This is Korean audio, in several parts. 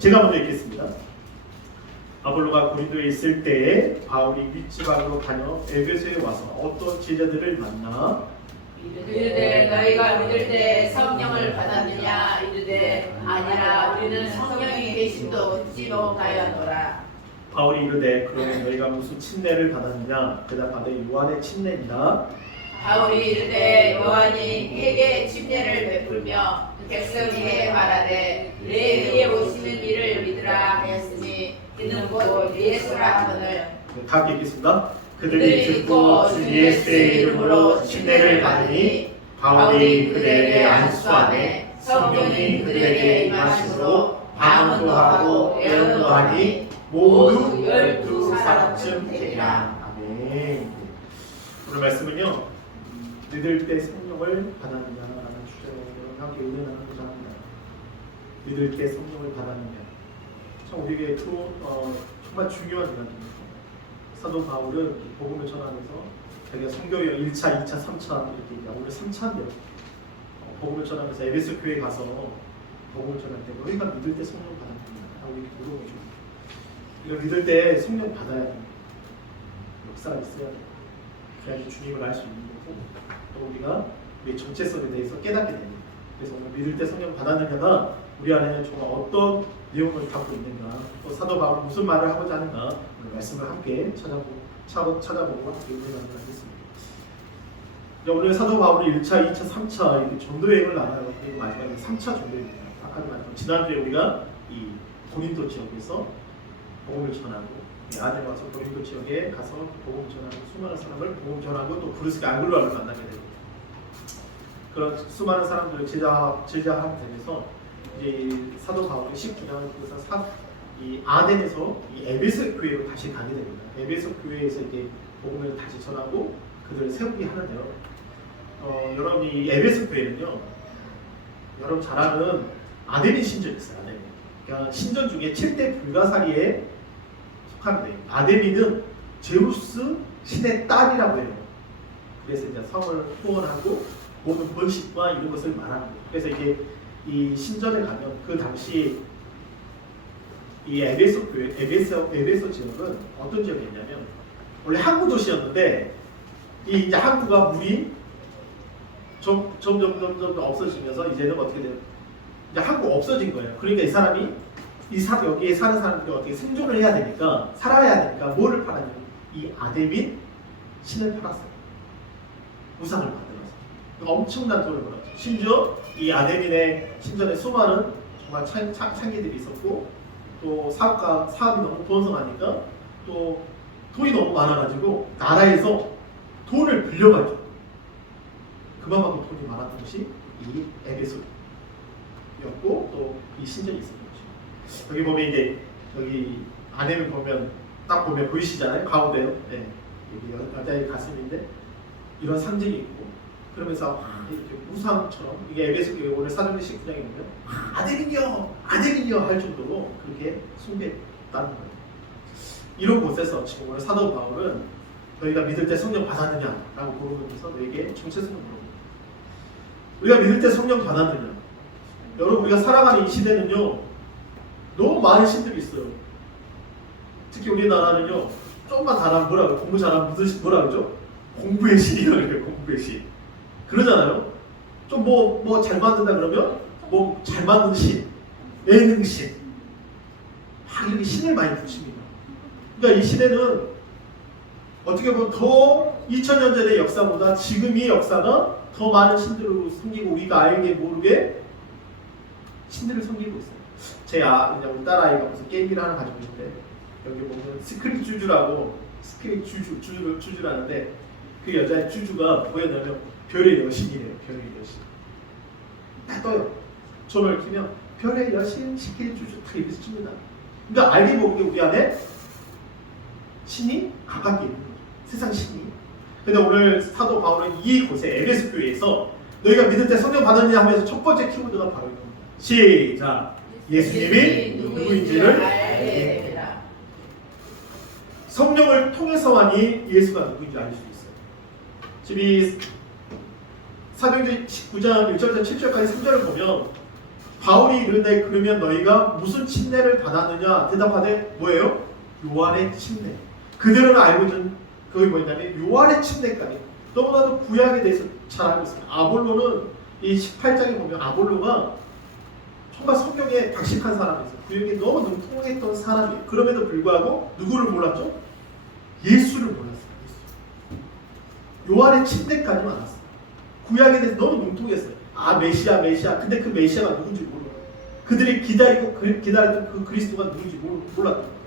제가 먼저 읽겠습니다. 아볼로가 고린도에 있을 때에 바울이 윗지방으로 다녀 에베소에 와서 어떤 제자들을 만나 이르되 너희가 믿을 때 성령을 받았느냐 이르되 아니라 우리는 성령이 계심도 듣지 못하였노라. 바울이 이르되 그러면 너희가 무슨 친례를 받았느냐 대답하되 요한의 친례니라. 바울이 이르되 요한이 회개 침례를 베풀며 백성에게 말하되 내 위에 오시는 이를 믿으라 하였으니 이는 곧 예수라 하거늘. 다 읽겠습니다. 그들이 듣고 주 예수의 이름으로 침례를 받으니 바울이 그들에게 안수하매 성령이 그들에게 임하심으로 방언도 하고 예언도 하니 모두 12사람쯤 되리라. 아멘. 오늘 말씀은요, 믿을 때 성령을 받았느냐라는 주제로 함께 의논하고자 합니다. 믿을 때 성령을 받았느냐. 참 우리에게 정말 중요한 이야기입니다. 사도 바울은 복음을 전하면서 자기가 선교여 1차, 2차, 3차 이렇게 얘기하고 오늘 3차인데요. 복음을 전하면서 에베소 교회에 가서 복음을 전할 때 너희가 믿을 때 성령 받았느냐 라고 이렇게 물어보죠. 우리가 믿을 때 성령 받아야 됩니다. 역사가 있어야 돼요. 그래야지 주님을 알 수 있는 거고 또 우리가 우리의 정체성에 대해서 깨닫게 됩니다. 그래서 오늘 믿을 때 성령 받았느냐가 우리 안에 정말 어떤 내용을 갖고 있는가, 또 사도 바울은 무슨 말을 하고자 하는가 오늘 말씀을 함께 찾아보고 함께 은혜하도록 하겠습니다. 오늘 사도 바울이 1차, 2차, 3차 전도 여행을 나가고 그리고 마지막에 3차 전도 여행입니다. 아까 말했던 지난주에 우리가 이 고린도 지역에서 복음을 전하고 아덴에 와서 고린도 지역에 가서 복음을 전하고 수많은 사람을 복음 전하고 또 브루스 아글로아를 만나게 됩니다. 그런 수많은 사람들을 제자하게 되면서 이제 사도 바울이 19년 이 아덴에서 이 에베소 교회로 다시 가게 됩니다. 에베소 교회에서 이제 복음을 다시 전하고 그들을 세우게 하는데요. 여러분 이 에베소 교회는요, 여러분 잘 아는 아데미 신전이 있어요. 아데미. 그러니까 신전 중에 7대 불가사리에 속합니다. 아데미는 제우스 신의 딸이라고 해요. 그래서 이제 성을 후원하고 모든 번식과 이런 것을 말합니다. 그래서 이게 이 신전에 가면 그 당시 이 에베소 교회, 에베소 지역은 어떤 지역이었냐면 원래 항구 도시였는데 이 이제 항구가 물이 점점 없어지면서 이제는 어떻게 돼요? 이제 항구 없어진 거예요. 그러니까 이 사람이 여기에 사는 사람들이 어떻게 생존을 해야 되니까 살아야 되니까 뭐를 팔았냐면 이 아데민 신을 팔았어요. 우상을 만들어서 엄청난 돈을 벌었죠. 심지어 이 아데민의 신전에 수많은 정말 창기들이 있었고 또 사업이 너무 번성하니까 또 돈이 너무 많아가지고 나라에서 돈을 빌려가죠. 그만큼 돈이 많았던 것이 이 에베소였고 또 이 신전이 있었던 것이죠. 여기 보면 이제 여기 안에를 보면 딱 보면 보이시잖아요. 가운데요. 네. 여기 여자의 가슴인데 이런 상징이 있고 그러면서 이렇게 우상처럼 이게 에베소 교회 오늘 사도행전 19장에 보면 아들이여 할 정도로 그렇게 숭배했다는 거예요. 이런 곳에서 지금 오늘 사도 바울은 너희가 믿을 때 성령 받았느냐라고 물어보면서 너에게 정체성을 물어봅니다. 우리가 믿을 때 성령 받았느냐? 여러분 우리가 살아가는 이 시대는요 너무 많은 신들이 있어요. 특히 우리나라는요 조금만 잘하면 공부 잘하면 무슨 뭐라 그러죠? 공부의 신이라고 그래요. 공부의 신. 그러잖아요. 좀 뭐 잘 만든다 그러면 뭐 잘 만든 신, 예능신, 막 이렇게 신을 많이 붙입니다. 그러니까 이 시대는 어떻게 보면 더 2000년 전의 역사보다 지금의 역사가 더 많은 신들을 섬기고 우리가 알게 모르게 신들을 섬기고 있어요. 제 우리 딸아이가 무슨 게임기를 하나 가지고 있는데 여기 보면 스크릿 주주라고 주주라는데 그 여자의 주주가 뭐였냐면 별의 여신이래요. 별의 여신. 딱 떠요. 전화를 키면 별의 여신 시킬 주주 다 이렇게 칩니다. 그러니까 알게 모르게 우리 안에 신이 가깝게 있는 거죠. 세상 신이. 근데 오늘 사도 바울은 이곳에 에베소 교회에서 너희가 믿을 때 성령 받았느냐 하면서 첫 번째 키워드가 바로 이겁니다. 시작. 예수님이 누구인지를 알게 됩니다. 성령을 통해서만이 예수가 누구인지 알 수 있어요. 지금 이 사도행전 19장 1절부터 7절까지 3절을 보면 바울이 이르되 그러면 너희가 무슨 침례를 받았느냐 대답하되 뭐예요? 요한의 침례. 그들은 알고 있는 그게 뭐냐면 요한의 침례까지. 너무나도 구약에 대해서 잘 알고 있습니다. 아볼로는 이 18장에 보면 아볼로가 정말 성경에 박식한 사람이었어요. 구약에 너무 능통했던 사람이에요. 그럼에도 불구하고 누구를 몰랐죠? 예수를 몰랐어요. 요한의 침례까지만 알았어요. 구약에 대해서 너무 능통했어요. 아 메시아 메시아. 근데 그 메시아가 누군지 몰라요. 그들이 기다리던 그 그리스도가 누군지 몰랐던 거예요.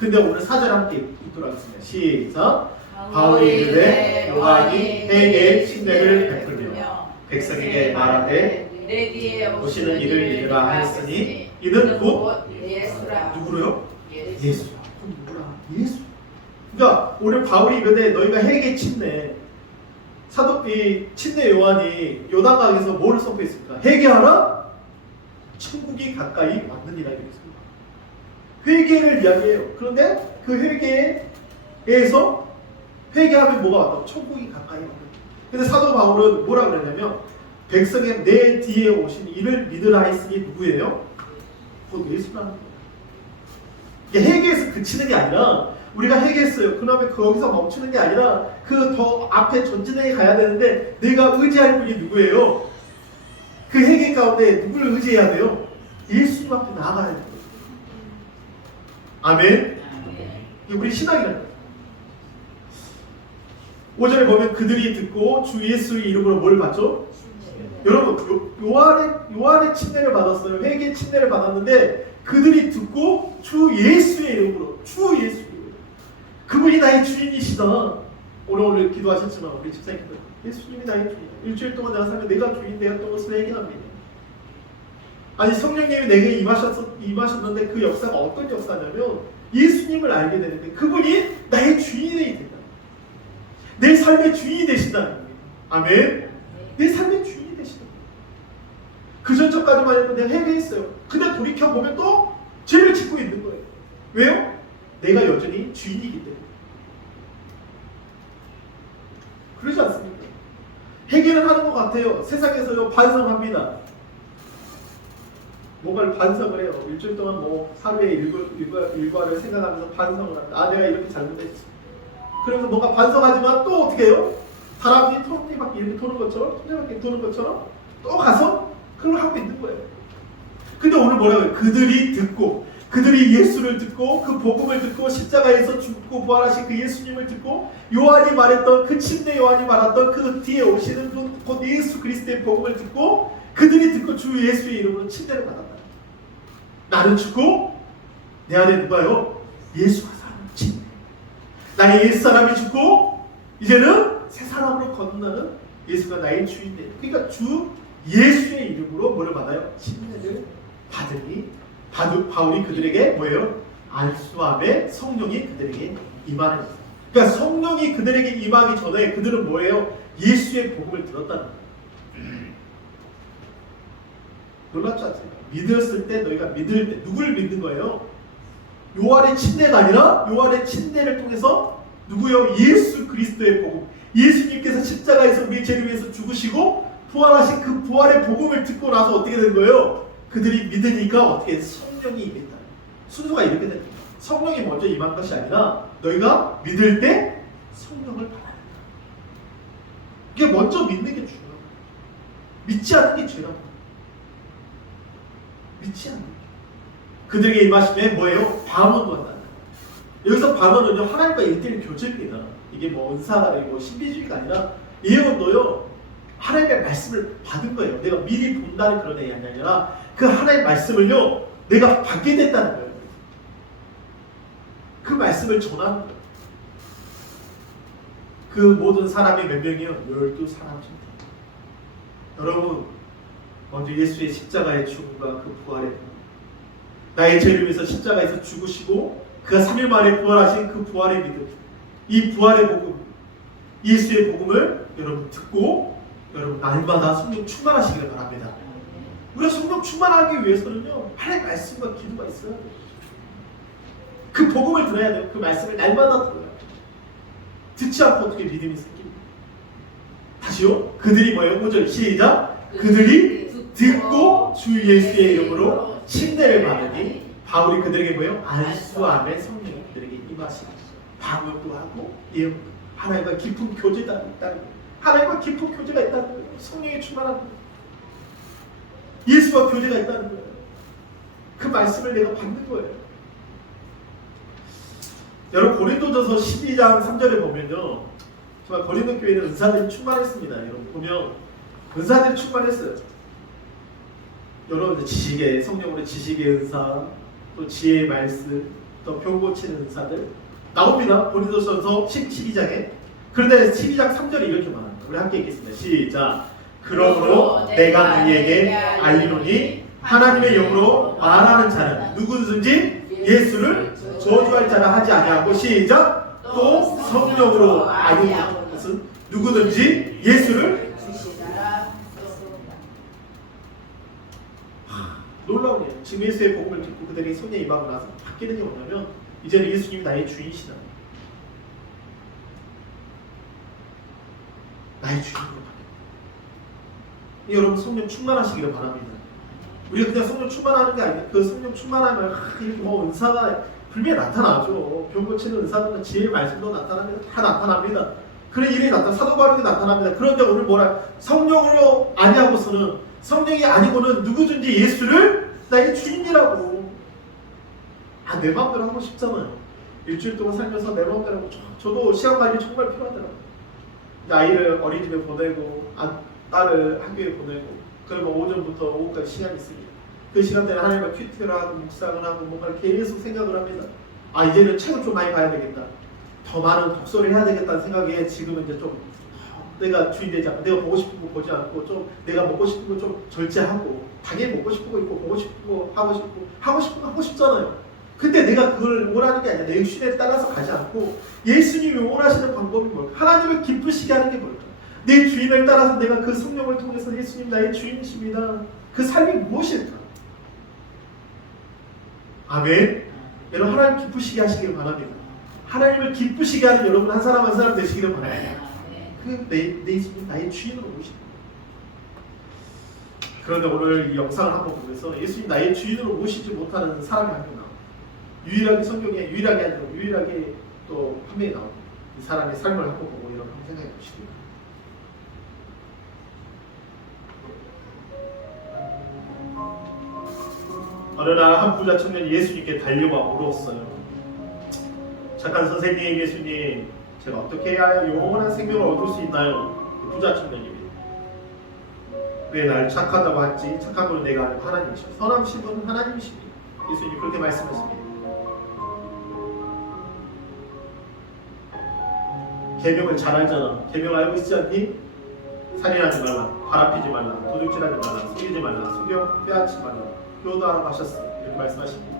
근데 오늘 4절 함께 읽도록 하겠습니다. 시작. 바울이 이르되 요한이 회개의 침례를 베풀며 백성에게 말하되 내 뒤에 오시는 이를 믿으라 하였으니 이는 곧 예수라. 누구로요? 예수라. 그럼 누구라? 예수. 그러니까 오늘 바울이 이르되 너희가 회개 침례 사도 이 침례 요한이 요단강에서 뭐를 선포했습니까? 회개하라. 천국이 가까이 왔느니라 이랬습니다. 회개를 이야기해요. 그런데 그 회개에서 회개하면 뭐가 왔다고? 천국이 가까이 왔다. 근데 사도 바울은 뭐라 그랬냐면 백성의 내 뒤에 오신 이를 믿으라 했으니 누구예요? 곧 예수라는 거예요. 이게 회개에서 그치는 게 아니라 우리가 회개했어요. 그 다음에 거기서 멈추는 게 아니라 그 더 앞에 전진해 가야 되는데 내가 의지할 분이 누구예요? 그 회개 가운데 누구를 의지해야 돼요? 예수님 앞에 나아가야 돼요. 아멘. 이게 우리 신앙이라는 거예요. 5절에 보면 그들이 듣고 주 예수의 이름으로 뭘 받죠? 여러분 요한의 침례를 받았어요. 회개 침례를 받았는데 그들이 듣고 주 예수의 이름으로 주 예수 그분이 나의 주인이시다. 오늘 기도하셨지만 우리 집사님들 예수님이 나의 주인. 일주일 동안 내가 살면 내가 주인 되었던 것을 회개합니다. 아니 성령님이 내게 임하셨는데 그 역사가 어떤 역사냐면 예수님을 알게 되는데 그분이 나의 주인이 된다. 내 삶의 주인이 되신다는 거예요. 아멘. 내 삶의 주인이 되신다. 그 전까지만 해도 내가 회개했어요. 근데 돌이켜보면 또 죄를 짓고 있는 거예요. 왜요? 내가 여전히 주인이기 때문에. 그러지 않습니까? 회개는 하는 것 같아요. 세상에서요 반성합니다. 뭔가를 반성을 해요. 일주일 동안 뭐 하루에 일과를 생각하면서 반성을 합니다. 아 내가 이렇게 잘못했지. 그래서 뭔가 반성하지만 또 어떻게 해요? 다람쥐 토끼바퀴 이렇게 도는 것처럼 토끼바퀴 도는 것처럼 또 가서 그걸 하고 있는 거예요. 근데 오늘 뭐라고 해요? 그들이 예수를 듣고 그 복음을 듣고 십자가에서 죽고 부활하신 그 예수님을 듣고 요한이 말했던 그 침례 요한이 말했던 그 뒤에 오시는 분 곧 예수 그리스도의 복음을 듣고 그들이 듣고 주 예수의 이름으로 침례를 받았다. 나는 죽고 내 안에 누가요? 예수가 사는 침례. 나의 옛사람이 죽고 이제는 새 사람으로 거듭나는 예수가 나의 주인이에요. 그러니까 주 예수의 이름으로 뭐를 받아요? 침례를 받으니 바울이 그들에게 뭐예요? 안수함에 성령이 그들에게 임하는 거예요. 그러니까 성령이 그들에게 임하기 전에 그들은 뭐예요? 예수의 복음을 들었다는 거예요. 놀랍지 않습니까? 믿었을 때 너희가 믿을 때 누구를 믿는 거예요? 요한의 침례가 아니라 요한의 침례를 통해서 누구요? 예수 그리스도의 복음. 예수님께서 십자가에서 우리 죄를 위해서 죽으시고 부활하신 그 부활의 복음을 듣고 나서 어떻게 된 거예요? 그들이 믿으니까 어떻게 성령이 임했다. 순서가 이렇게 됩니다. 성령이 먼저 임한 것이 아니라 너희가 믿을 때 성령을 받아야 된다. 이게 먼저 믿는 게 중요해요. 믿지 않는 게 죄라고. 믿지 않는 게. 그들에게 임하심에 뭐예요? 방언도 한다. 여기서 방언은요 하나님과 1대1 교제입니다. 이게 뭐 은사가 아니고 신비주의가 아니라 예언도요 하나님의 말씀을 받은 거예요. 내가 미리 본다는 그런 얘기 아니라 그 하나님의 말씀을요 내가 받게 됐다는 거예요. 그 말씀을 전하는 거예요. 그 모든 사람이 몇 명이요? 12사람 정도. 여러분 먼저 예수의 십자가의 죽음과 그 부활의 나의 죄를 위해서 십자가에서 죽으시고 그가 3일 만에 부활하신 그 부활의 믿음, 이 부활의 복음, 예수의 복음을 여러분 듣고 여러분 날마다 성령 충만하시기를 바랍니다. 우리가 성령 충만하기 위해서는요 하나님의 말씀과 기도가 있어야 돼요. 그 복음을 들어야 돼요. 그 말씀을 날마다 들어야 돼요. 듣지 않고 어떻게 믿음이 생깁니까? 다시요. 그들이 뭐예요? 5절 시작. 그들이 듣고 주 예수의 이름으로 침례를 받으니 바울이 그들에게 뭐예요? 안수함에 성령이 그들에게 임하시고 방언도 하고 예언도 하나님과 깊은 교제가 있다는 거예요. 하나님과 깊은 교제가 있다는 거예요. 성령이 충만한 거예요. 예수와 교제가 있다는 거예요. 그 말씀을 내가 받는 거예요. 여러분 고린도전서 12장 3절에 보면요, 정말 고린도 교회는 은사들이 충만했습니다. 여러분 보면 은사들이 충만했어요. 여러분 지식의 성령으로 지식의 은사, 또 지혜의 말씀, 또 병 고치는 은사들 나옵니다. 고린도전서 12장에. 그런데 12장 3절에 이렇게 말합니다. 우리 함께 읽겠습니다. 시작. 그러므로 내가 너희에게 알리노니 하나님의 영으로 말하는 자는 누구든지 예수를 저주할 자라 하지 아니하고 시작. 또 성령으로 알리는 것은 누구든지 예수를 놀라운 일. 지금 예수의 복음을 듣고 그들에게 손에 임하고 나서 바뀌는 게 뭐냐면 이제는 예수님이 나의 주인이시다. 나의 주인으로 바뀌어. 여러분 성령 충만하시기를 바랍니다. 우리가 그냥 성령 충만하는 게 아니라 그 성령 충만하면 이렇게 뭐 은사가 분명히 나타나죠. 병 고치는 은사는 지혜의 말씀도 나타납니다. 다 나타납니다. 그런 일이 사도 바울이 나타납니다. 그런데 오늘 뭐라 성령으로 아니하고서는 성령이 아니고는 누구든지 예수를 나의 주인이라고. 내 마음대로 하고 싶잖아요. 일주일 동안 살면서 내 마음대로 하고 저도 시간 관리 정말 필요하더라고요. 아이를 어린이집에 보내고 딸을 학교에 보내고 그러면 오전부터 오후까지 시간이 있습니다. 그 시간대에 하나님과 큐티를 하고 묵상을 하고 뭔가를 계속 생각을 합니다. 이제는 책을 좀 많이 봐야 되겠다. 더 많은 독서를 해야 되겠다는 생각에 지금은 이제 좀 내가 주인되지 않고 내가 보고 싶은 거 보지 않고 좀 내가 먹고 싶은 거 좀 절제하고 당연히 먹고 싶은 거 있고 보고 싶은 거 하고 싶은 거 하고 싶잖아요. 근데 내가 그걸 원하는 게 아니라 내 육신에 따라서 가지 않고 예수님이 원하시는 방법이 뭘까? 하나님을 기쁘시게 하는 게 뭘까? 내 주인을 따라서 내가 그 성령을 통해서 예수님 나의 주인이십니다. 그 삶이 무엇일까? 아멘. 여러분 하나님 기쁘시게 하시길 바랍니다. 하나님을 기쁘시게 하는 여러분 한 사람 한 사람 되시기를 바랍니다. 내 예수님 나의 주인으로 모십니다. 그런데 오늘 이 영상을 한번 보면서 예수님 나의 주인으로 모시지 못하는 사람이 한 명 나옵니다. 유일하게 성경에 유일하게 아니라 유일하게 또 한 명이 나옵니다. 이 사람의 삶을 한번 보고 여러분 한번 생각해 보시기 바랍니다. 어느 날 한 부자 청년이 예수님께 달려와 물었어요. 착한 선생님, 예수님, 제가 어떻게 해야 영원한 생명을 얻을 수 있나요? 그 부자 청년입니다. 왜 날 착하다고 했지? 착한 분은 내가 아는 하나님이시오. 선하신 분은 하나님이십니다. 예수님이 그렇게 말씀하십니다. 계명을 잘 알잖아. 계명 알고 있지 않니? 살인하지 말라, 바람피지 말라, 도둑질하지 말라, 속이지 말라, 수경 빼앗지 말라, 효도하라 하셨어. 이렇게 말씀하십니다.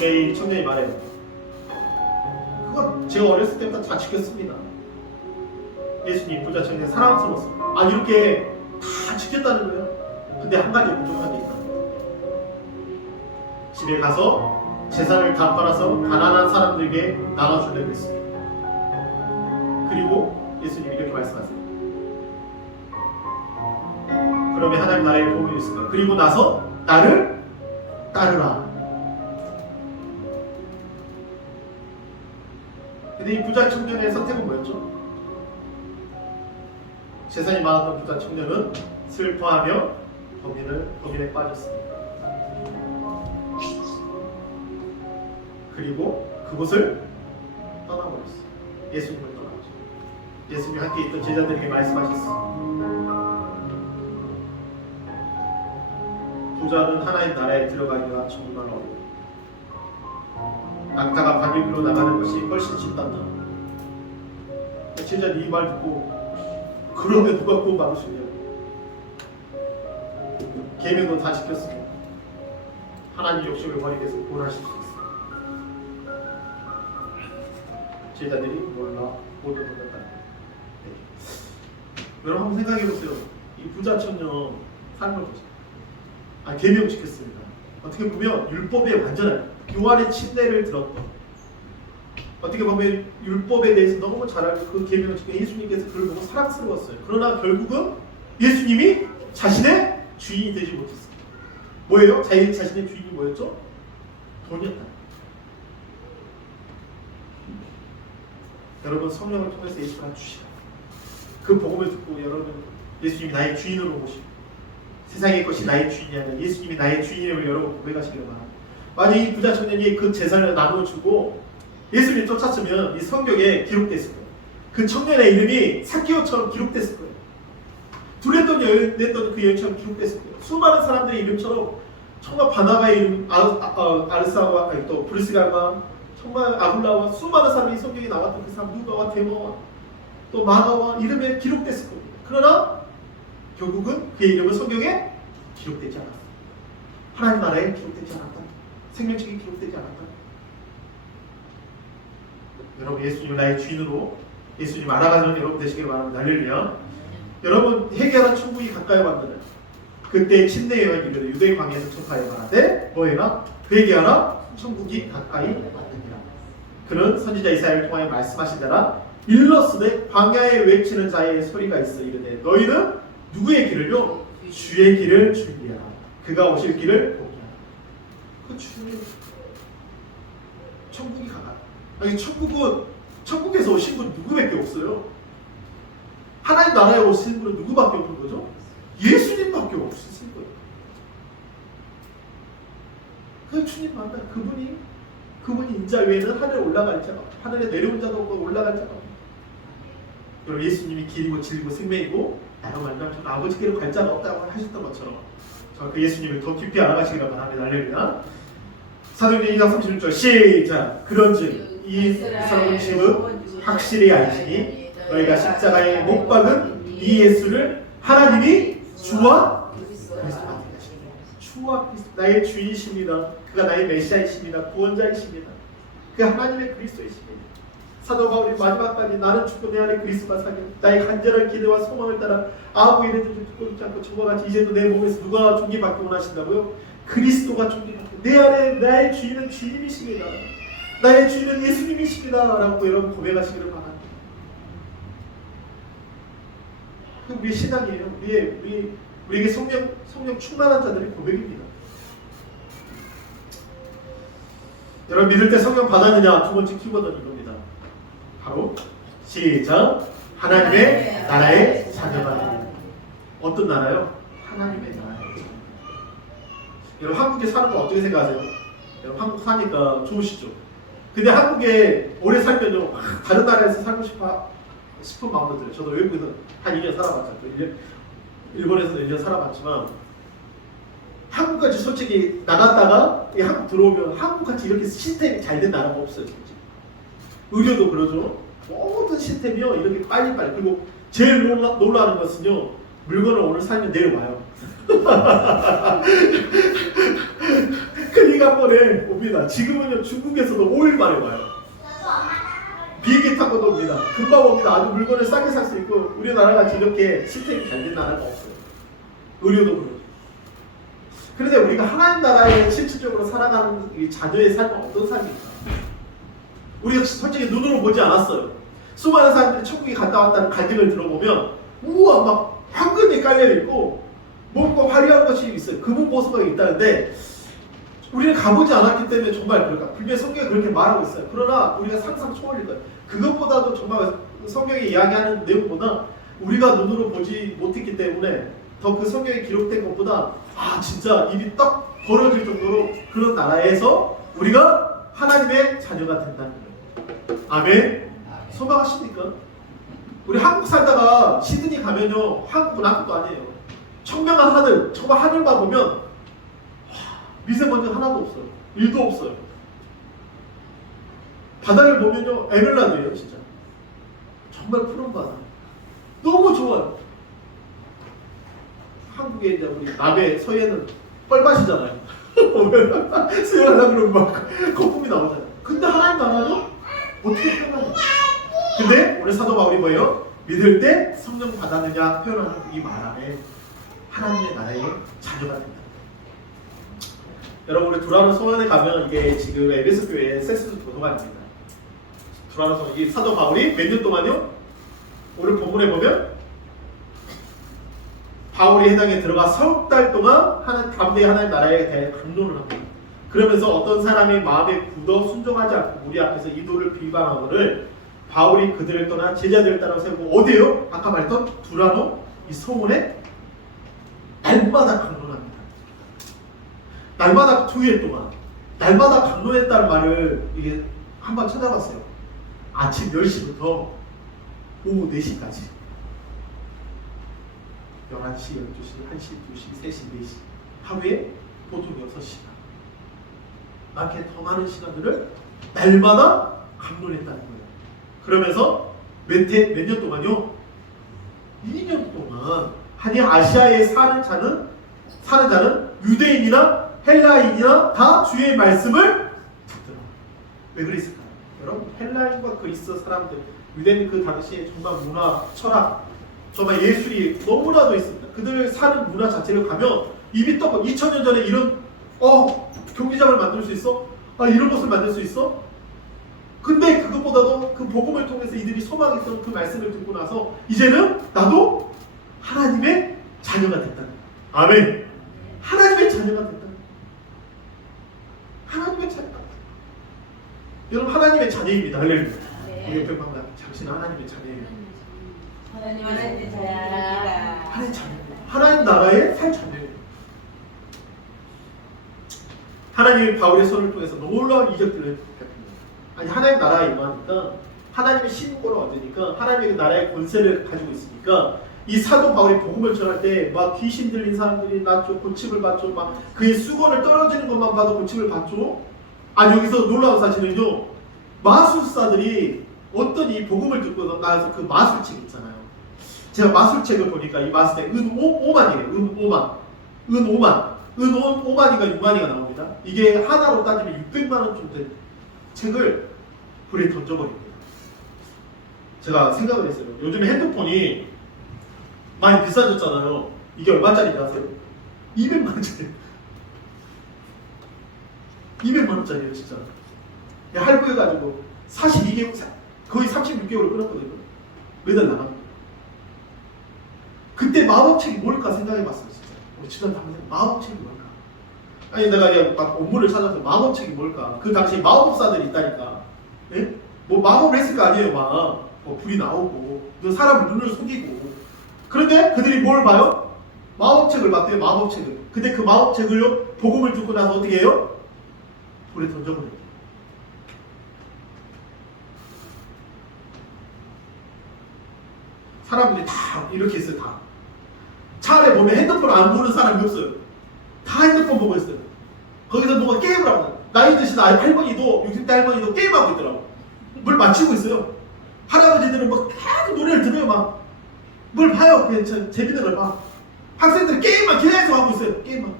이 청년이 말해요. 그거 제가 어렸을 때부터 다 지켰습니다. 예수님 부자 청년 사랑스러웠어요. 이렇게 다 지켰다는 거예요. 근데 한 가지 부족한 게 있다. 집에 가서 재산을 다 팔아서 가난한 사람들에게 나눠주려고 했어요. 그리고 예수님이 이렇게 말씀하세요. 그러면 하나님 나라에 복음이 있을까? 그리고 나서 나를 따르라. 근데 이 부자 청년의 선택은 뭐였죠? 재산이 많았던 부자 청년은 슬퍼하며 고민에 빠졌습니다. 그리고 그곳을 떠나버렸어요. 예수님을 떠나버렸어요. 예수님이 함께 있던 제자들에게 말씀하셨어요. 부자는 하나님 나라에 들어가기가 정말 어려워요. 낙타가 바늘기로 나가는 것이 훨씬 쉽단다. 제자들이 이 말 듣고 그러면 누가 구원받을 수 있냐고. 계명도 다 지켰습니다. 하나님 욕심을 버리기 위해서 구원하실 수 있어요. 제자들이 몰라 모두 놀랐다. 여러분 한번 생각해 보세요. 이 부자 청년 삶을 보세요. 계명 지켰습니다. 어떻게 보면 율법에 완전한 요한의 침례를 들었던 어떻게 보면 율법에 대해서 너무 잘 알고 그 계명을 지켜 예수님께서 그걸 보고 사랑스러웠어요. 그러나 결국은 예수님이 자신의 주인이 되지 못했어요. 뭐예요? 자신의 주인이 뭐였죠? 돈이었다. 여러분 성령을 통해서 예수가 주시라. 그 복음을 듣고 여러분 예수님이 나의 주인으로 모시고 세상의 것이 나의 주인이 아니라 예수님이 나의 주인임을 여러분 고백하시기를 바랍니다. 만약 이 부자 청년이 그 재산을 나눠주고 예수님 쫓았으면 이 성경에 기록됐을 거예요. 그 청년의 이름이 삭개오처럼 기록됐을 거예요. 둘레돈 냈던 그 여인처럼 기록됐을 거예요. 수많은 사람들의 이름처럼 정말 바나바의 이름, 아르사와 또 브리스가와 정말 아굴라와 수많은 사람이 성경에 나왔던 그 사람 누가와 데모와 또 마가와 이름에 기록됐을 겁니다. 그러나 결국은 그의 이름은 성경에 기록되지 않았다. 하나님 나라에 기록되지 않았다. 생명책이 기록되지 않았다. 여러분 예수님을 나의 주인으로 예수님 알아가는 여러분 되시길 바랍니다. 할렐루야. 여러분 회개하라 천국이 가까이 왔느냐. 그때 침례 요한이 이르되 유대인 광야에서 전파해 말하되 뭐해라 회개하라 천국이 가까이 왔느니라. 그는 선지자 이사야를 통하여 말씀하시더라. 일러스되 광야에 외치는 자의 소리가 있어 이르되 너희는 누구의 길을요? 주의 길을 준비하라. 그가 오실 길을 보게 하라. 그 주님 천국이 가까이. 아니 천국에서 오신 분 누구밖에 없어요. 하나님 나라에 오신 분은 누구밖에 없는 거죠? 예수님밖에 없으신 거예요. 그 주님 만나 그분이 인자 외에는 하늘에 올라갈 자가 없고 하늘에 내려온 자도 없고 올라갈 자가 없고. 여러분 예수님이 길이고 진리고 생명이고 나로 만나면 저는 아버지께로 갈 자가 없다고 하셨던 것처럼 저 그 예수님을 더 깊이 알아가시기를 바랍니다. 할렐루야. 사도행전 2장 31절 시작. 그런즉 이 사람은 지금 확실히 알지니 너희가 십자가에 못 박은 이 예수를 하나님이 주와 그리스도가 되시니 주와 그리스도 나의 주이십니다. 그가 나의 메시아이십니다. 구원자이십니다. 그가 하나님의 그리스도이십니다. 사도 바울이 마지막까지 나는 죽고 내 안에 그리스도가 살게 나의 간절한 기대와 소망을 따라 아무 일에도 듣고 있지 않고 저와 같이 이제도 내 몸에서 누가 존귀받기 원하신다고요? 그리스도가 존귀받고 내 안에 나의 주인은 주님이십니다. 나의 주인은 예수님이십니다. 라고 여러분 고백하시기를 바랍니다. 그 우리의 신앙이에요. 우리에게 성령 충만한 자들의 고백입니다. 여러분 믿을 때 성령 받았느냐? 두 번째 키워드는 이겁니다. 바로 시작. 하나님의 나라의 자녀가 되는. 어떤 나라요? 하나님의 나라의 자녀. 여러분 한국에 사는 거 어떻게 생각하세요? 여러분 한국 사니까 좋으시죠? 근데 한국에 오래 살면요 다른 나라에서 살고 싶은 마음도 들어요. 저도 외국에서 한 2년 살아봤죠. 일본에서 1년 살아봤지만 한국까지 솔직히 나갔다가 한국 들어오면 한국같이 이렇게 시스템이 잘 된 나라가 없어요. 솔직히. 의료도 그러죠. 모든 시스템이요 이렇게 빨리빨리. 그리고 제일 놀라는 것은요 물건을 오늘 사면 내일 와요. 클릭 한 번에 옵니다. 지금은요 중국에서도 5일 만에 와요. 비행기 타고도 옵니다. 금방 옵니다. 아주 물건을 싸게 살 수 있고 우리나라가 이렇게 시스템이 잘 된 나라가 없어요. 의료도 그렇죠. 그런데 우리가 하나님 나라에 실질적으로 살아가는 이 자녀의 삶은 어떤 삶입니까? 우리가 솔직히 눈으로 보지 않았어요. 수많은 사람들이 천국에 갔다 왔다는 갈등을 들어보면 우와 막 황금이 깔려있고 뭔가 화려한 것이 있어요. 금은 보석가 있다는데 우리는 가보지 않았기 때문에 정말 그럴까? 분명히 성경이 그렇게 말하고 있어요. 그러나 우리가 상상 초월일 거예요. 그것보다도 정말 성경이 이야기하는 내용보다 우리가 눈으로 보지 못했기 때문에 더 그 성경에 기록된 것보다 진짜 입이 딱 벌어질 정도로 그런 나라에서 우리가 하나님의 자녀가 된다는 거예요. 아멘. 소망하십니까? 우리 한국 살다가 시드니 가면요 한국은 아무것도 아니에요. 청명한 하늘, 정말 하늘만 보면 미세먼지 하나도 없어요. 일도 없어요. 바다를 보면요 에메랄드예요 진짜. 정말 푸른 바다. 너무 좋아요. 한국에 이제 우리 남해 서해는 뻘밭이잖아요. 보면 수영하려고 그러면 막 거품이 나오잖아요. 근데 하나님 나라는 어떻게 표현하냐? 근데 오늘 사도 바울이 뭐예요? 믿을 때 성령 받았느냐 표현하는 이 말 안에 하나님의 나라의 자녀가 된다. 여러분 우리 두라노 소원에 가면 이게 지금 에베소 교회 세스도 도서관입니다. 두라노 이 사도 바울이 몇 년 동안요? 오늘 본문에 보면 바울이 해당에 들어가 석 달 동안 담대히 하나님 나라에 대해 강론을 합니다. 그러면서 어떤 사람이 마음에 굳어 순종하지 않고 우리 앞에서 이도를 비방하거늘 바울이 그들을 떠나 제자들을 따라 세우고 어디에요? 아까 말했던 두라노 이 성원에 날마다 강론합니다. 날마다 2일 동안 날마다 강론했다는 말을 이게 한번 찾아봤어요. 아침 10시부터 오후 4시까지 11시, 12시, 1시, 2시, 3시, 4시 하루에 보통 6시간 많게 더 많은 시간들을 날마다 강론했다는 거예요. 그러면서 몇 년 동안요? 2년 동안 아니 아시아에 사는 자는 유대인이나 헬라인이나 다 주의 말씀을 듣더라. 왜 그랬을까요? 여러분 헬라인과 그리스 사람들 유대인 그 당시에 정말 문화, 철학 정말 예술이 너무나도 있습니다. 그들 사는 문화 자체를 가면 이미 또 2000년 전에 이런 경기장을 만들 수 있어? 이런 것을 만들 수 있어? 근데 그것보다도 그 복음을 통해서 이들이 소망했던 그 말씀을 듣고 나서 이제는 나도 하나님의 자녀가 됐다. 아멘. 하나님의 자녀가 됐다. 하나님의 자녀가 됐다. 여러분 하나님의 자녀입니다. 할렐루야. 우리 옆에 방금 당신은 하나님의 자녀예요. 하나님의 자녀입니다. 하나님의 자녀입니다. 하나님 나라의 살 자녀예요. 하나님이 바울의 손을 통해서 놀라운 이적들을 베풉니다. 아니 하나님 나라에 임하니까 하나님의 신권을 얻으니까 하나님의 나라의 권세를 가지고 있으니까 이 사도 바울이 복음을 전할 때 막 귀신 들린 사람들이 낫죠. 고침을 받죠. 막 그의 수건을 떨어지는 것만 봐도 고침을 받죠. 여기서 놀라운 사실은요. 마술사들이 어떤 이 복음을 듣고 나서 그 마술책 있잖아요. 제가 마술책을 보니까 이 마술책 은 5만이가 6만이가 나옵니다. 이게 하나로 따지면 600만 원 정도 된 책을 불에 던져버립니다. 제가 생각을 했어요. 요즘에 핸드폰이 많이 비싸졌잖아요. 이게 얼마짜리인지 아세요? 200만 원짜리. 200만 원짜리예요, 진짜. 할부해가지고 42개월, 거의 36개월을 끊었거든요. 매달 나갑니다. 그때 마법책이 뭘까 생각해봤어요, 진짜. 우리 집안 당장 마법책이 뭘까? 아니 내가 그냥 막 업무를 찾아서 마법책이 뭘까? 그 당시 마법사들이 있다니까. 예? 뭐 마법을 했을 거 아니에요, 막. 불이 나오고, 사람 눈을 속이고. 그런데 그들이 뭘 봐요? 마법책을 봤대요, 마법책을. 근데 그 마법책을요, 복음을 듣고 나서 어떻게 해요? 불에 던져버려요. 사람들이 다 이렇게 있어요, 다. 차 안에 보면 핸드폰 안 보는 사람이 없어요. 다 핸드폰 보고 있어요. 거기서 누가 게임을 하고, 나이 드신 할머니도, 60대 할머니도 게임하고 있더라고. 뭘 맞추고 있어요. 할아버지들은 막 계속 노래를 들어요, 막. 뭘 봐요, 그냥 재밌는 걸 봐. 학생들 게임만 계속 하고 있어요, 게임만.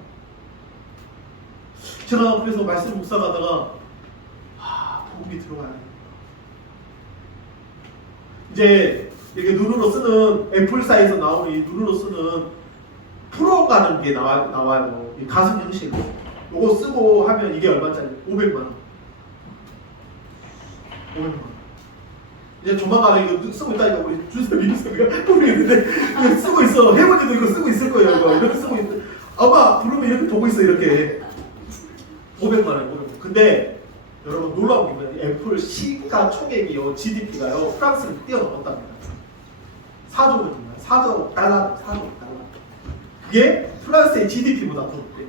제가 그래서 말씀 묵상하다가, 복음이 들어가야 돼. 이제, 이렇게 눈으로 쓰는 애플사에서 나오는 이 눈으로 쓰는 프로가는 게 나와요. 이 가슴 형식. 요거 쓰고 하면 이게 얼마짜리? 500만 원. 500만 원. 이제 조만간에 이거 쓰고 있다니까 우리 준서 미루스가 모르겠는데 쓰고 있어. 해머니도 이거 쓰고 있을 거예요. 이렇게 쓰고 있는데 아마 부르면 이렇게 보고 있어. 이렇게 500만 원. 500만. 근데 여러분 놀라운 게 뭐냐면 애플 시가 총액이요. GDP가요. 프랑스를 뛰어넘었답니다. 4조 원인가요? 4조 달러. 그게 프랑스의 GDP보다 더 높대요.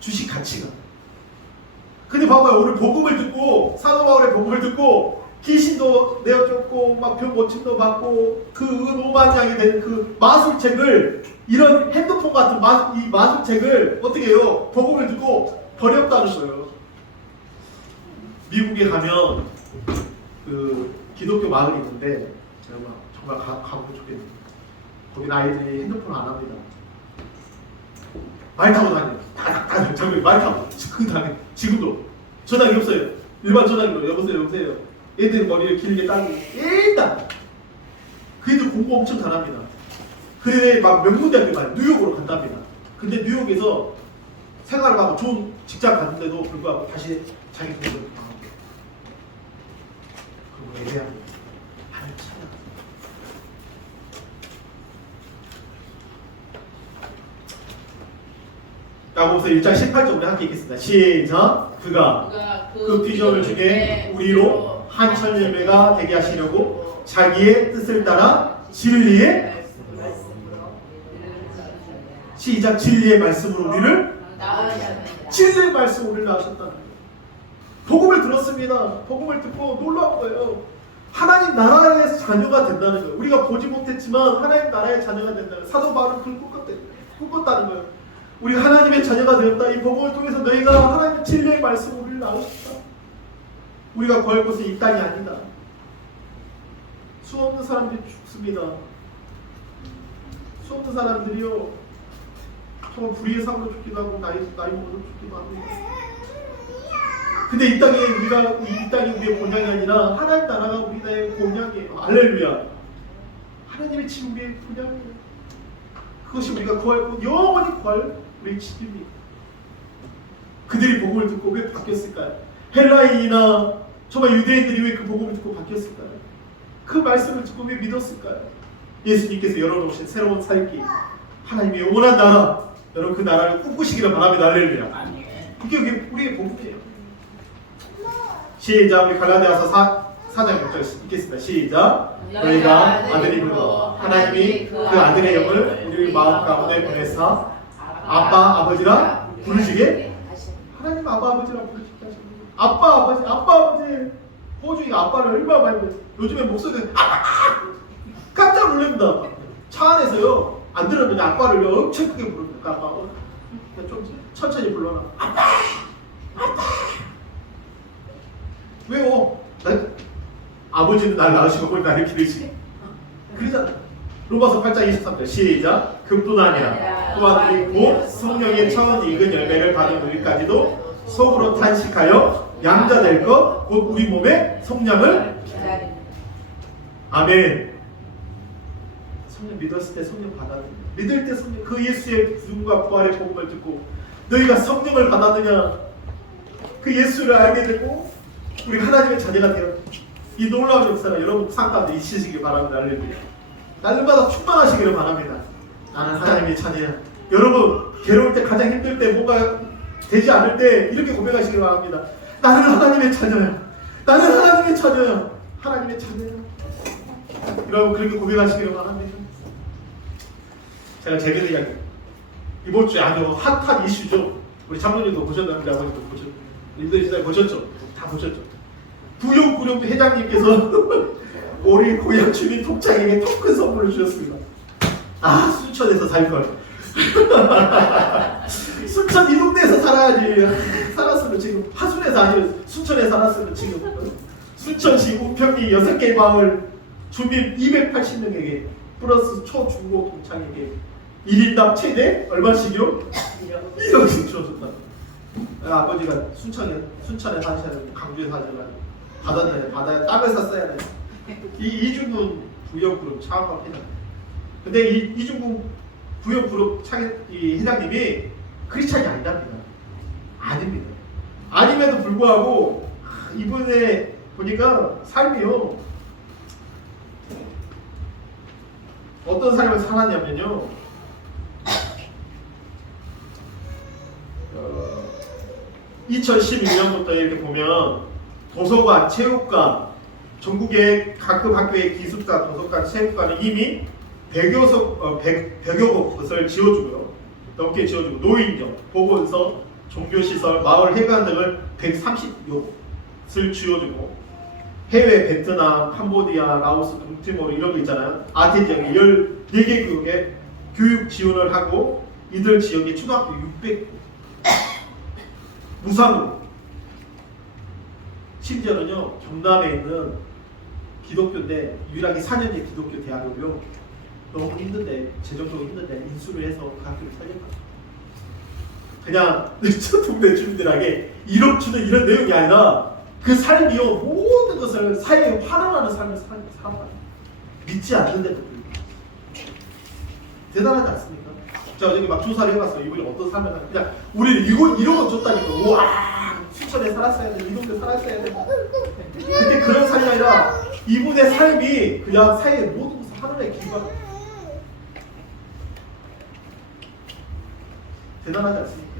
주식 가치가. 근데 봐봐요. 오늘 복음을 듣고 사도 바울의 복음을 듣고 귀신도 내어줬고 막 병 고침도 받고 그 은오만장이 되는 그 마술책을 이런 핸드폰 같은 이 마술책을 어떻게 해요? 복음을 듣고 버렸다는 거예요. 미국에 가면 그 기독교 마을이 있는데 정말 가보고 좋겠네요. 거긴 아이들이 핸드폰 안 합니다. 말 타고 다녀요. 다닥다닥 저기 말 타고 그 다음에 지금도 전화기 없어요. 일반 전화기로 여보세요. 애들 머리를 길게 따고 일단 그 애들 공부 엄청 잘합니다. 그래 막 명문대학교 가요. 뉴욕으로 간답니다. 근데 뉴욕에서 생활을 하고 좋은 직장 갔는데도 불구하고 다시 자기 동생을 방하고 예배합니다. 하나님 찬양. 야고보서 1장 18절 우리 함께 읽겠습니다. 시작. 그가 그 피조물 중에 우리로 한 천열매가 되게 하시려고 자기의 뜻을 따라 진리의 시작 진리의 말씀으로 우리를 진리의 말씀으로 우리를 낳으셨다는 거예요. 복음을 들었습니다. 복음을 듣고 놀라운 거예요. 하나님 나라의 자녀가 된다는 거예요. 우리가 보지 못했지만 하나님 나라의 자녀가 된다는 거예요. 사도 바울은 그걸 꿈꿨다는 거예요. 우리가 하나님의 자녀가 되었다. 이 복음을 통해서 너희가 하나님의 진리의 말씀으로 우리를 낳으셨다. 우리가 구할 곳은 이 땅이 아니다. 수없는 사람들이 죽습니다. 수없는 사람들이요 정말 불의의 삶으로 죽기도 하고 나이 먹어서 죽기도 합니다. 근데 이 땅이 우리의 본향이 아니라 하나님 나라가 우리나라의 본향이에요. 할렐루야. 하나님의 지금 우리의 본향이에요. 그것이 우리가 구할 곳, 영원히 구할 우리의 집입니다. 그들이 복음을 듣고 왜 바뀌었을까요? 헬라인이나 정말 유대인들이 왜 그 복음을 듣고 바뀌었을까요? 그 말씀을 듣고 왜 믿었을까요? 예수님께서 열어놓으신 새로운 살기, 하나님의 영원한 나라, 여러분 그 나라를 꿈꾸시기를 바랍니다. 할렐루야. 그게 우리의 복음이에요. 시작. 우리 갈라디아서 4장 6절 읽겠습니다. 시작. 너희가 아들임으로 하나님이 그 아들의 영을 우리 마음 가운데 보내사 아빠 아버지라 부르시게 하나님 아빠 아버지라 부르시게 하십니다. 아빠 아버지 호중이 아빠를 얼마나 많이 불러요. 요즘에 목소리가 깜짝 놀랍니다. 차 안에서요 안 들었는데 아빠를 엄청 크게 부릅니다. 아빠 좀 천천히 불러라. 아빠 왜요? 아버지는 날 낳으시고 나를 기르시고 그러잖아. 로마서 8장 23절 시작. 그뿐 아니라 또한 우리 곧 성령의 처음 익은 열매를 받은 우리까지도 속으로 탄식하여 양자 될 것 곧 우리 몸의 성량을 아멘. 성령 믿었을 때 성령 받았느냐, 믿을 때 성령, 그 예수의 부활과 부활의 복음을 듣고 너희가 성령을 받았느냐, 그 예수를 알게 되고 우리 하나님의 자녀가 되어 이 놀라운 역사가 여러분 삶 가운데 있으시길 바랍니다. 할렐루야. 날마다 충만하시기를 바랍니다. 나는 하나님의 자녀야. 여러분 괴로울 때, 가장 힘들 때, 뭐가 되지 않을 때 이렇게 고백하시길 바랍니다. 나는 하나님의 자녀야. 나는 하나님의 자녀야. 하나님의 자녀야. 여러분 그렇게 고백하시기를 바랍니다. 제가 제대로 이야기 이번 주에 아주 핫한 이슈죠. 우리 장로님도 보셨는데 아버지도 보셨죠. 인도네시아에 보셨죠? 다 보셨죠? 부용구룡 회장님께서 우리 고향 주민 통장에게 통 큰 선물을 주셨습니다. 아, 순천에서 살걸. 순천 이 동네에서 살아야지. 살았으면 지금 하순에서 아니면 순천에 살았으면 지금 순천시 우평리 6개 마을 주민 280명에게 플러스 초, 중고, 동창에게 1인당 최대 얼마씩이요? 1억씩 주어줬다. 아버지가 순천에 사셔야 되고 강주에 사셔야 되고 바다에 땅을 샀어야 돼. 이중군 부역그룹 창업 회장. 근데 이중군 부역그룹 이 회장님이 크리스찬이 아니랍니다. 아닙니다. 아님에도 불구하고 이분의 보니까 삶이요 어떤 삶을 살았냐면요. 2011년부터 이렇게 보면 도서관, 체육관, 전국의 각급 학교의 기숙사, 도서관, 체육관은 이미 100여 곳을 지어주고요. 넘게 지어주고 노인정, 보건소, 종교시설, 마을 회관 등을 130여 곳을 지어주고 해외 베트남, 캄보디아, 라오스, 동티모르 이런 거 있잖아요. 아태 지역에 14개 교육에 교육 지원을 하고 이들 지역에 초등학교 600개 무상으로. 심지어는요 경남에 있는 기독교인데 유일하게 4년제 기독교 대학교요 너무 힘든데 재정적으로 힘든데 인수를 해서 그 학교를 살렸다. 그냥 저 동네 주민들에게 1억 주는 이런 내용이 아니라 그 삶이요 모든 것을 사회에 활용하는 삶을 사는 사람 믿지 않는데도 불구하고 대단하지 않습니까? 제가 저기 막 조사를 해봤어요. 이분이 어떤 삶을 하는지. 그냥 우리는 이런 거 줬다니까 우와 춘천에 살았어야 돼, 이동대 살았어야 돼. 근데 그런 삶이 아니라 이분의 삶이 그냥 사이에 모든 것을 하늘의 기관. 대단하지 않습니까?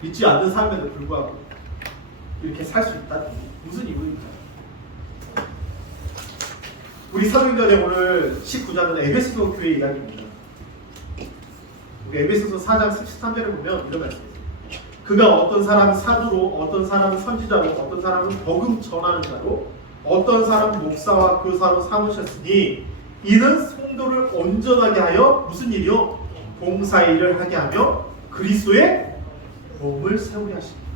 믿지 않는 삶에도 불구하고 이렇게 살 수 있다. 무슨 이유입니까? 우리 사도행전의 오늘 19장은 에베소서 교회 이야기입니다. 우리 에베소서 4장 13절을 보면 이런 말씀이 있습니다. 그가 어떤 사람은 사도로, 어떤 사람은 선지자로, 어떤 사람은 복음 전하는 자로, 어떤 사람은 목사와 교사로 삼으셨으니 이는 성도를 온전하게 하여 무슨 일이요? 봉사일을 하게 하며 그리스도의 몸을 세우게 하십니다.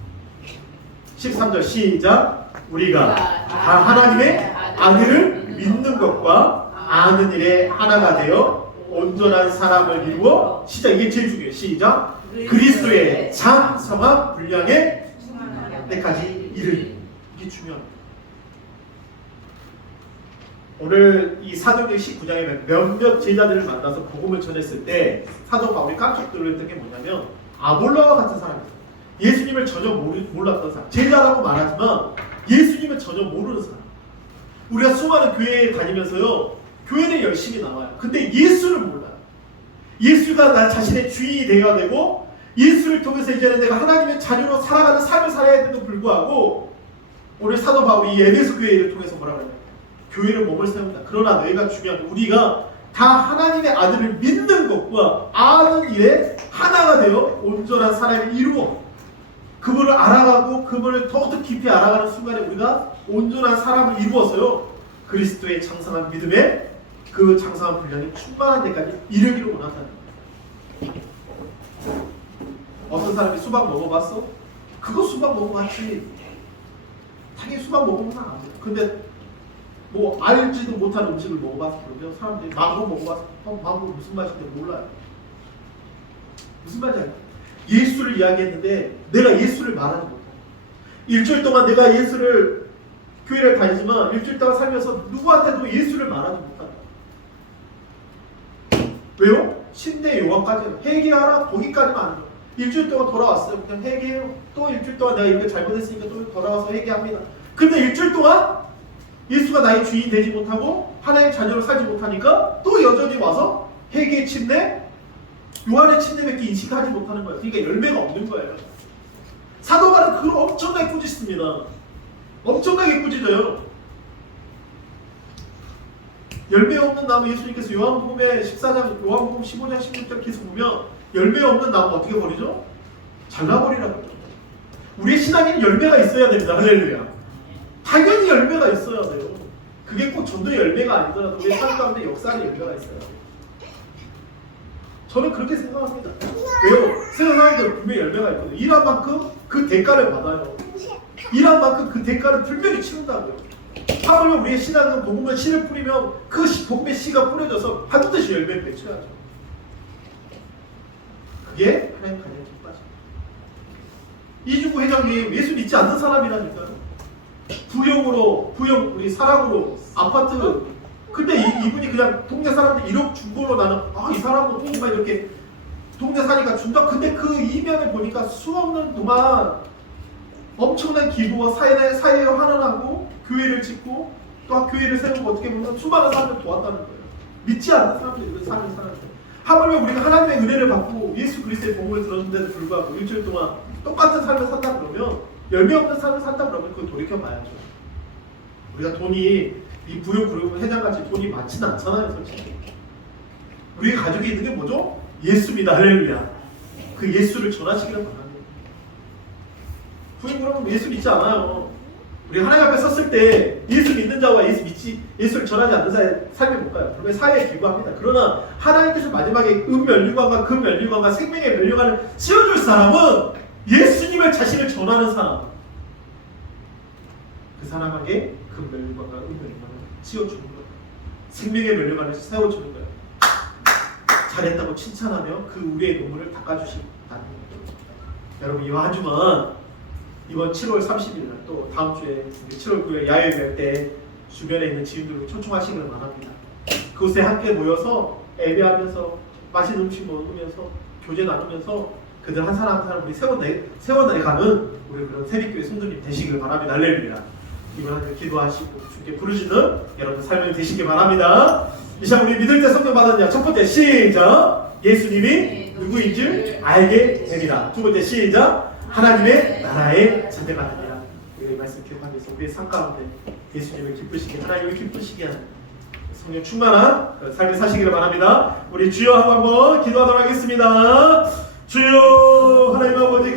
13절 시작. 우리가 다 하나님의 아들을 믿는 것과 아는 일에 하나가 되어 온전한 사람을 이루어 시작. 이게 제일 중요해요. 시작. 그리스도의 장성한 분량에 때까지 이르리. 이게 중요합니다. 오늘 이 사도행전 19장에 몇몇 제자들을 만나서 복음을 전했을 때 사도 바울이 깜짝 놀랐던 게 뭐냐면 아볼로와 같은 사람이에요. 예수님을 전혀 몰랐던 사람. 제자라고 말하지만 예수님을 전혀 모르는 사람. 우리가 수많은 교회에 다니면서요, 교회는 열심히 나와요. 근데 예수를 몰라요. 예수가 나 자신의 주인이 되어야 되고 예수를 통해서 이제는 내가 하나님의 자녀로 살아가는 삶을 살아야 되는데도 불구하고 오늘 사도 바울이 이 에베소 교회를 통해서 뭐라고 하냐면 교회를 몸을 세운다. 그러나 너희가 중요한 건 우리가 다 하나님의 아들을 믿는 것과 아는 일에 하나가 되어 온전한 사람을 이루어 그분을 알아가고 그분을 더욱더 깊이 알아가는 순간에 우리가 온전한 사람을 이루어서요 그리스도의 장성한 믿음에 그 장성한 분량이 충만한 데까지 이르기를 원한다는 거예요. 어떤 사람이 수박 먹어봤어? 그거 수박 먹어봤지. 당연히 수박 먹으면 안 돼. 근데 뭐 알지도 못하는 음식을 먹어봤어. 그러면 사람들이 망고 먹어봤어. 망고 무슨 맛인지 몰라요. 무슨 말인지 알죠? 예수를 이야기했는데 내가 예수를 말하지 못해. 일주일 동안 내가 예수를 교회를 다니지만 일주일 동안 살면서 누구한테도 예수를 말하지 못한다. 왜요? 침대 요한까지 회개하라 거기까지만 안 돼요. 일주일 동안 돌아왔어요. 그냥 회개해요. 또 일주일 동안 내가 이렇게 잘못했으니까 또 돌아와서 회개합니다. 근데 일주일 동안 예수가 나의 주인이 되지 못하고 하나님의 자녀로 살지 못하니까 또 여전히 와서 회개의 침대 요한의 침대밖에 인식하지 못하는 거예요. 그러니까 열매가 없는 거예요. 사도 바울은 그걸 엄청나게 꾸짖습니다. 엄청나게 꾸짖어요. 열매 없는 나무 예수님께서 요한복음의 14장, 요한복음 15장, 16장 계속 보면 열매 없는 나무 어떻게 버리죠? 잘라버리라고. 우리의 신앙에는 열매가 있어야 됩니다. 할렐루야. 당연히 열매가 있어야 돼요. 그게 꼭 전도의 열매가 아니더라도 우리의 삶 가운데 역사의 열매가 있어야 돼요. 저는 그렇게 생각합니다. 왜요? 세상 사람들 분명히 열매가 있거든요. 일한 만큼 그 대가를 받아요. 일한 만큼 그 대가를 분명히 치른다고요. 하물며 우리의 신앙은 복음의 씨를 뿌리면 그 복음의 씨가 뿌려져서 반드시 열매를 맺혀야죠. 그게 하나님 가정의 기빠집니다. 이주구 회장님 예수 믿지 않는 사람이라니까요. 부용 우리 사랑으로 아파트. 근데 이분이 그냥 동네 사람들 1억 준 걸로 나는 이 사람은 정말 이렇게 동네 사니까 준다. 근데 그 이면을 보니까 수없는 동안 엄청난 기도와 사회에 환원하고 교회를 짓고 또 교회를 세우고 어떻게 보면 수많은 사람을 도왔다는 거예요. 믿지 않는 사람들이 그 삶을 사는 거예요. 하물며 우리가 하나님의 은혜를 받고 예수 그리스도의 복음을 들었는데도 불구하고 일주일 동안 똑같은 삶을 산다 그러면 열매 없는 삶을 산다 그러면 그거 돌이켜봐야죠. 우리가 돈이 이 부용 회장같이 돈이 많지는 않잖아요, 솔직히. 우리 가족이 있는 게 뭐죠? 예수입니다. 할렐루야. 그 예수를 전하시기를 바랍니다. 부용 그러면 예수 믿지 않아요. 우리 하나님 앞에 섰을 때 예수 믿는 자와 예수를 전하지 않는 자의 삶이 못 가요. 그러면 사회에 기부합니다. 그러나 하나님께서 마지막에 면류관과 그 면류관과 생명의 면류관을 씌워줄 사람은 예수님을 자신을 전하는 사람. 그 사람에게 그 면류관과 면류관을 씌워주는 거예요. 생명의 면류관을 세워주는 거예요. 잘했다고 칭찬하며 그 우리의 눈물을 닦아주신다는 거예요. 여러분 이번 한 주만 이번 7월 30일 날 또 다음 주에 7월 9일 야외 때 주변에 있는 지인들을 초청하시기를 바랍니다. 그곳에 함께 모여서 예배하면서 맛있는 음식 먹으면서 교제 나누면서 그들 한 사람 한 사람 우리 세워나에 가는 우리 그런 새벽교회 성도님 되시길 바랍니다. 할렐루야. 이번 한 주 기도하시고 주께 부르시는 여러분 삶이 되시길 바랍니다. 이 시간 우리 믿을 때 성령 받았냐? 첫 번째 시작. 예수님이 누구인 줄 알게 됩니다. 두 번째 시작. 하나님의 나라에 전대받느니라. 우리 이 말씀 기억하면서 우리의 삶 가운데 예수님을 기쁘시게 하나님을 기쁘시게 하는 성령 충만한 삶을 사시기를 바랍니다. 우리 주여 하고 한번 기도하도록 하겠습니다. 주여 하나님 아버지